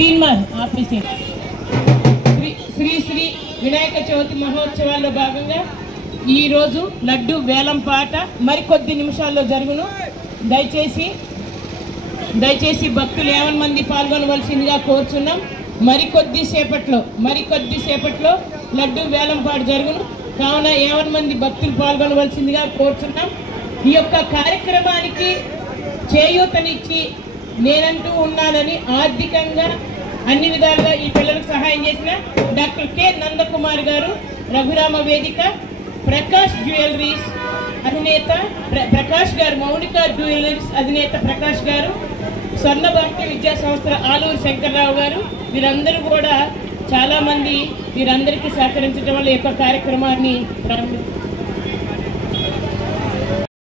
Teenmar office Shri Shri Vinayaka Chavithi మహోత్సవాల్లో భాగంగా ఈరోజు లడ్డు వేలం పాట మరికొద్ది నిమిషాల్లో జరుగును. దయచేసి భక్తులు 50 మంది పాల్గొనవలసిందిగా కోరుచున్నాం. మరికొద్ది సేపట్లో లడ్డు వేలం పాట జరుగును. కావున 50 మంది భక్తులు పాల్గొనవలసిందిగా కోరుచున్నాం. ఈ యొక్క కార్యక్రమానికి చేయూతనిచ్చి నేనంటూ ఉన్నానని ఆర్థికంగా అన్ని విధాలుగా ఈ పిల్లలకు సహాయం చేసిన డాక్టర్ కె నందకుమార్ గారు, రఘురామ వేదిక, ప్రకాష్ జ్యువెలరీస్ అధినేత ప్రకాష్ గారు, మౌనిక జ్యువెలరీస్ అధినేత ప్రకాష్ గారు, స్వర్ణ భారతి విద్యా సంస్థల ఆలూరు శంకర్రావు గారు, వీరందరూ కూడా చాలామంది వీరందరికీ సహకరించడం వల్ల ఈ యొక్క కార్యక్రమాన్ని ప్రారంభించారు.